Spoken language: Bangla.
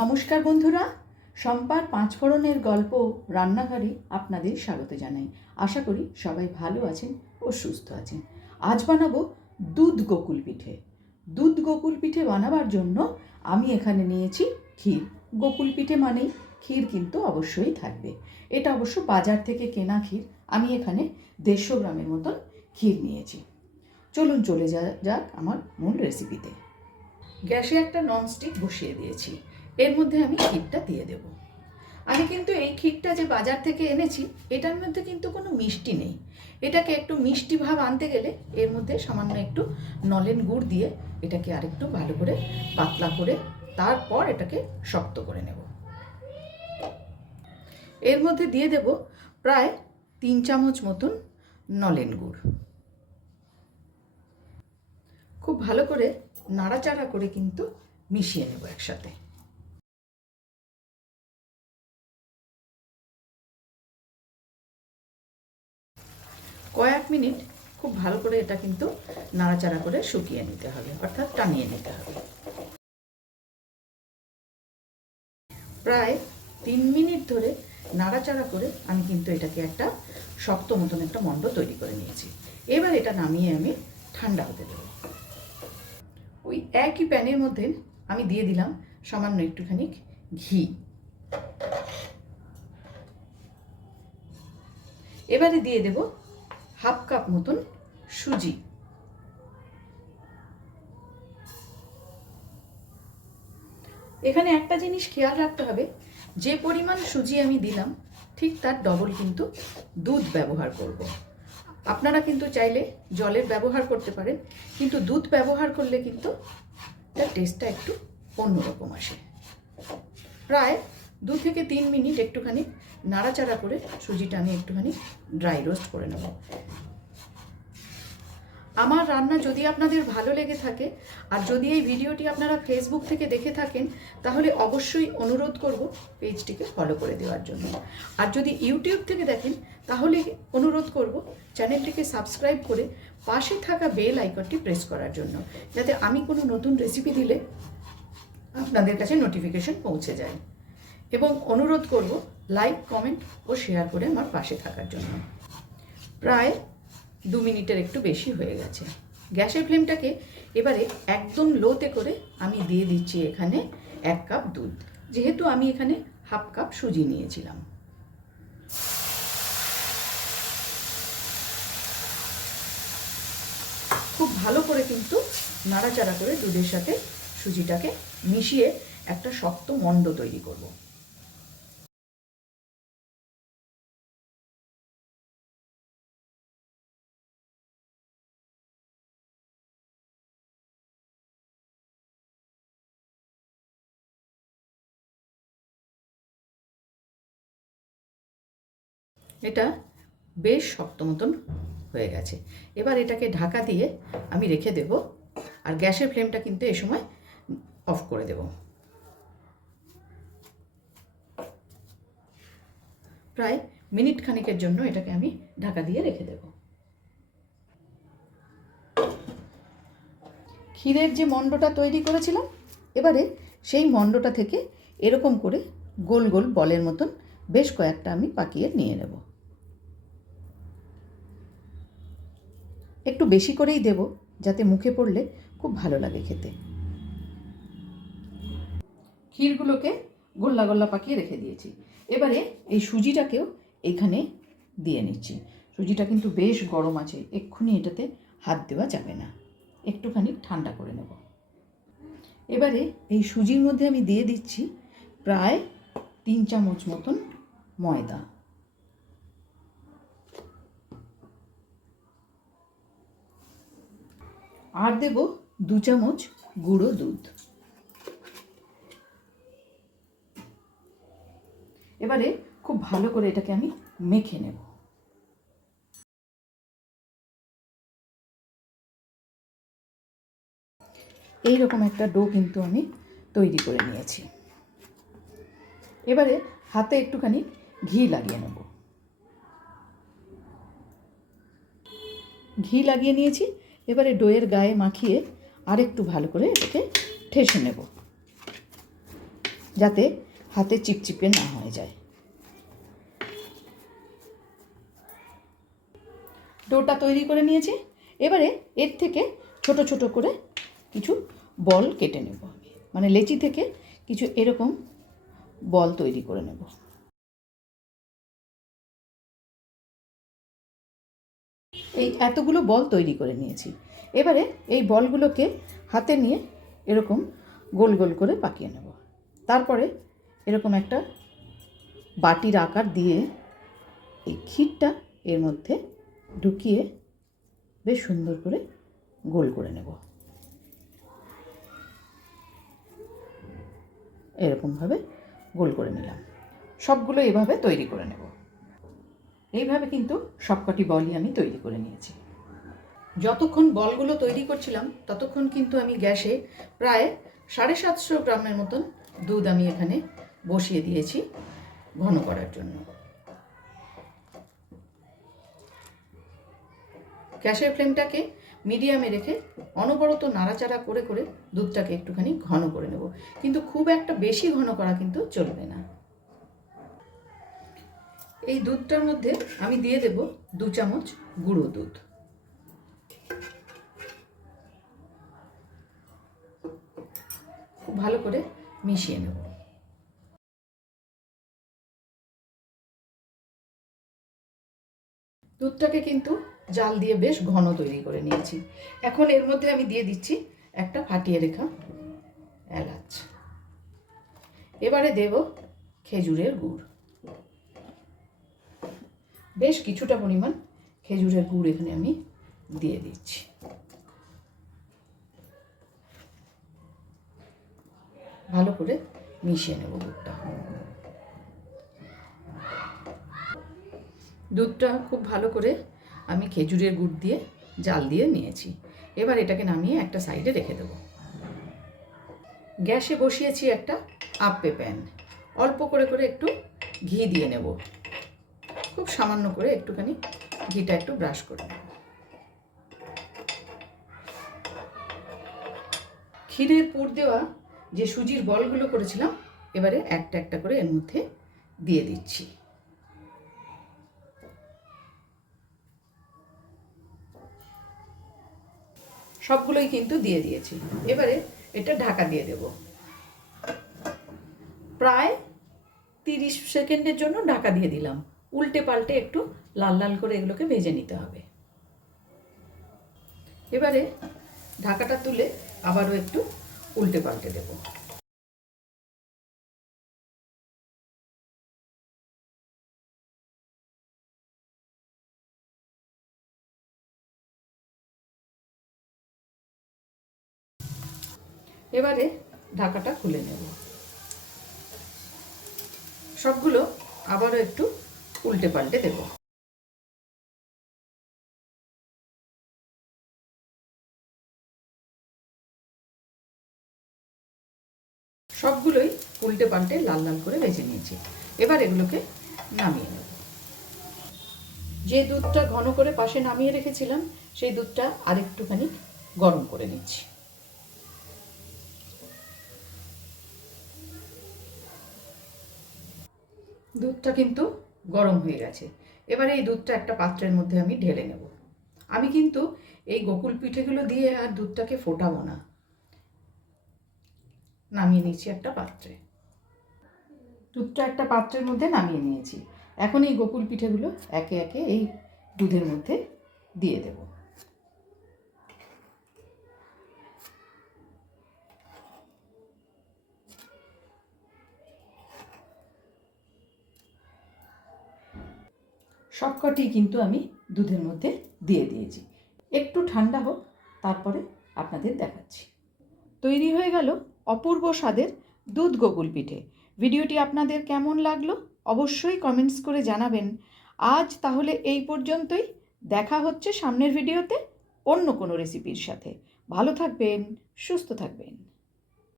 নমস্কার বন্ধুরা, সম্পার পাঁচফোড়নের গল্প রান্নাঘরে আপনাদের স্বাগত জানাই। আশা করি সবাই ভালো আছেন ও সুস্থ আছেন। আজ বানাবো দুধ গোকুল পিঠে। দুধ গোকুল পিঠে বানাবার জন্য আমি এখানে নিয়েছি ক্ষীর। গোকুল পিঠে মানেই ক্ষীর কিন্তু অবশ্যই থাকবে। এটা অবশ্য বাজার থেকে কেনা ক্ষীর। আমি এখানে দেড়শো গ্রামের মতন ক্ষীর নিয়েছি। চলুন চলে যা, যাক আমার মূল রেসিপিতে গ্যাসে একটা ননস্টিক বসিয়ে দিয়েছি। এর মধ্যে আমি ক্ষীরটা দিয়ে দেব। আমি কিন্তু এই ক্ষীরটা যে বাজার থেকে এনেছি, এটার মধ্যে কিন্তু কোনো মিষ্টি নেই। এটাকে একটু মিষ্টি ভাব আনতে গেলে এর মধ্যে সামান্য একটু নলেন গুড় দিয়ে এটাকে আরেকটু ভালো করে পাতলা করে তারপর এটাকে শক্ত করে নেব। এর মধ্যে দিয়ে দেব প্রায় তিন চামচ মতন নলেন গুড়। খুব ভালো করে নাড়াচাড়া করে কিন্তু মিশিয়ে নেব একসাথে। কয়েক মিনিট খুব ভালো করে এটা কিন্তু নাড়াচাড়া করে শুকিয়ে নিতে হবে, অর্থাৎ টানিয়ে নিতে হবে। প্রায় তিন মিনিট ধরে নাড়াচাড়া করে আমি কিন্তু এটাকে একটা শক্ত মতন একটা মণ্ড তৈরি করে নিয়েছি। এবার এটা নামিয়ে আমি ঠান্ডা হতে দেবো। ওই একই প্যানের মধ্যে আমি দিয়ে দিলাম সামান্য একটুখানি ঘি। এবারে দিয়ে দেব হাফ কাপ মতন সুজি এখানে একটা জিনিস খেয়াল রাখতে হবে, যে পরিমাণ সুজি আমি দিলাম, ঠিক তার ডবল কিন্তু দুধ ব্যবহার করব। আপনারা কিন্তু চাইলে জলের ব্যবহার করতে পারেন, কিন্তু দুধ ব্যবহার করলে কিন্তু তার টেস্টটা একটু অন্যরকম আসে প্রায় দু থেকে তিন মিনিট একটুখানি নাড়াচাড়া করে সুজিটা আমি একটুখানি ড্রাই রোস্ট করে নেব। আমার রান্না যদি আপনাদের ভালো লেগে থাকে, আর যদি এই ভিডিওটি আপনারা ফেসবুক থেকে দেখে থাকেন, তাহলে অবশ্যই অনুরোধ করব পেজটিকে ফলো করে দেওয়ার জন্য। আর যদি ইউটিউব থেকে দেখেন, তাহলে অনুরোধ করব চ্যানেলটিকে সাবস্ক্রাইব করে পাশে থাকা বেল আইকনটি প্রেস করার জন্য, যাতে আমি কোনো নতুন রেসিপি দিলে আপনাদের কাছে নোটিফিকেশন পৌঁছে যায়। এবং অনুরোধ করব লাইক, কমেন্ট ও শেয়ার করে আমার পাশে থাকার জন্য। প্রায় দু মিনিটের একটু বেশি হয়ে গেছে। গ্যাসের ফ্লেমটাকে এবারে একদম লোতে করে আমি দিয়ে দিচ্ছি এখানে এক কাপ দুধ। যেহেতু আমি এখানে হাফ কাপ সুজি নিয়েছিলাম। খুব ভালো করে কিন্তু নাড়াচাড়া করে দুধের সাথে সুজিটাকে মিশিয়ে একটা শক্ত মণ্ড তৈরি করব। এটা বেশ শক্ত মতন হয়ে গেছে। এবার এটাকে ঢাকা দিয়ে আমি রেখে দেব আর গ্যাসের ফ্লেমটা কিন্তু এ সময় অফ করে দেব। প্রায় মিনিট খানিকের জন্য এটাকে আমি ঢাকা দিয়ে রেখে দেব। ক্ষীরের যে মণ্ডটা তৈরি করেছিলাম, এবারে সেই মণ্ডটা থেকে এরকম করে গোল গোল বলের মতন বেশ কয়েকটা আমি পাকিয়ে নিয়ে নেব। একটু বেশি করেই দেব, যাতে মুখে পড়লে খুব ভালো লাগে খেতে। ক্ষীরগুলোকে গোল্লা গোল্লা পাকিয়ে রেখে দিয়েছি। এবারে এই সুজিটাকেও এখানে দিয়ে নিচ্ছি। সুজিটা কিন্তু বেশ গরম আছে, এক্ষুনি এটাতে হাত দেওয়া যাবে না। একটুখানি ঠান্ডা করে নেব। এবারে এই সুজির মধ্যে আমি দিয়ে দিচ্ছি প্রায় তিন চামচ মতন ময়দা। আর দেব দু চামচ গুঁড়ো দুধ। এবারে খুব ভালো করে এটাকে আমি মেখে নেব। এই রকম একটা ডো কিন্তু আমি তৈরি করে নিয়েছি। এবারে হাতে একটুখানি ঘি লাগিয়ে নেব। ঘি লাগিয়ে নিয়েছি এবারে ডোয়ের গায়ে মাখিয়ে আরেকটু ভালো করে এটাকে ঠেসে নেব। যাতে হাতে চিপচিপে না হয়ে যায়। ডোটা তৈরি করে নিয়েছি। এবারে এর থেকে ছোট ছোট করে কিছু বল কেটে নেব। মানে লেচি থেকে কিছু এরকম বল তৈরি করে নেব। এই এতগুলো বল তৈরি করে নিয়েছি। এবারে এই বলগুলোকে হাতে নিয়ে এরকম গোল গোল করে পাকিয়ে নেব। তারপরে এরকম একটা বাটির আকার দিয়ে এই ক্ষীরটা এর মধ্যে ঢুকিয়ে বেশ সুন্দর করে গোল করে নেব। এরকমভাবে গোল করে নিলাম। সবগুলো এভাবে তৈরি করে নেব। এইভাবে কিন্তু সবকটি বলই আমি তৈরি করে নিয়েছি। যতক্ষণ বলগুলো তৈরি করছিলাম, ততক্ষণ কিন্তু আমি গ্যাসে প্রায় সাড়ে সাতশো গ্রামের মতন দুধ আমি এখানে বসিয়ে দিয়েছি ঘন করার জন্য। গ্যাসের ফ্লেমটাকে মিডিয়ামে রেখে অনবরত নাড়াচাড়া করে করে দুধটাকে একটুখানি ঘন করে নেব। কিন্তু খুব একটা বেশি ঘন করা কিন্তু চলবে না। এই দুধটার মধ্যে আমি দিয়ে দেব দু চামচ গুঁড়ো দুধ। খুব ভালো করে মিশিয়ে নেব। দুধটাকে কিন্তু জাল দিয়ে বেশ ঘন তৈরি করে নিয়েছি। এখন এর মধ্যে আমি দিয়ে দিচ্ছি একটা ফাটিয়ে রেখা এলাচ। এবারে দেব খেজুরের গুড়। বেশ কিছুটা পরিমাণ খেজুরের গুড় এখানে আমি দিয়ে দিচ্ছি। ভালো করে মিশিয়ে নেব দুধটা দুধটা খুব ভালো করে আমি খেজুরের গুড় দিয়ে জাল দিয়ে নিয়েছি। এবার এটাকে নামিয়ে একটা সাইডে রেখে দেবো। গ্যাসে বসিয়েছি একটা আপ্পে প্যান। অল্প করে করে একটু ঘি দিয়ে নেব। খুব সামান্য করে একটুখানি ঘিটা একটু ব্রাশ করে নেব। ক্ষীরের পুর দেওয়া যে সুজির বলগুলো করেছিলাম, এবারে একটা একটা করে এর মধ্যে দিয়ে দিচ্ছি। সবগুলোই কিন্তু দিয়ে দিয়েছি। এবারে এটা ঢাকা দিয়ে দেব। প্রায় তিরিশ সেকেন্ডের জন্য ঢাকা দিয়ে দিলাম। উল্টে পাল্টে একটু লাল লাল করে এগুলোকে ভেজে নিতে হবে। এবারে ঢাকাটা তুলে আবারও একটু উল্টে পাল্টে দেব। এবারে ঢাকাটা খুলে নেব। সবগুলো আবারও একটু উল্টে পাল্টে দেব। সবগুলোই উল্টে পাল্টে লাল লাল করে ভেজে নিয়েছি। এবার এগুলোকে নামিয়ে নেব। যে দুধটা ঘন করে পাশে নামিয়ে রেখেছিলাম, সেই দুধটা আরেকটুখানি গরম করে নিচ্ছি। দুধটা কিন্তু গরম হয়ে গেছে। এবারে এই দুধটা একটা পাত্রের মধ্যে আমি ঢেলে নেব। আমি কিন্তু এই গোকুল পিঠেগুলো দিয়ে আর দুধটাকে ফোটাবো না। নামিয়ে নিয়েছি একটা পাত্রে। দুধটা একটা পাত্রের মধ্যে নামিয়ে নিয়েছি। এখন এই গোকুল পিঠেগুলো একে একে এই দুধের মধ্যে দিয়ে দেব। সবকটি কিন্তু আমি দুধের মধ্যে দিয়ে দিয়েছি। একটু ঠান্ডা হোক, তারপরে আপনাদের দেখাচ্ছি। তৈরি হয়ে গেল অপূর্ব স্বাদের দুধ গোকুল পিঠে। ভিডিওটি আপনাদের কেমন লাগল অবশ্যই কমেন্টস করে জানাবেন। আজ তাহলে এই পর্যন্তই। দেখা হচ্ছে সামনের ভিডিওতে অন্য কোনো রেসিপির সাথে। ভালো থাকবেন, সুস্থ থাকবেন।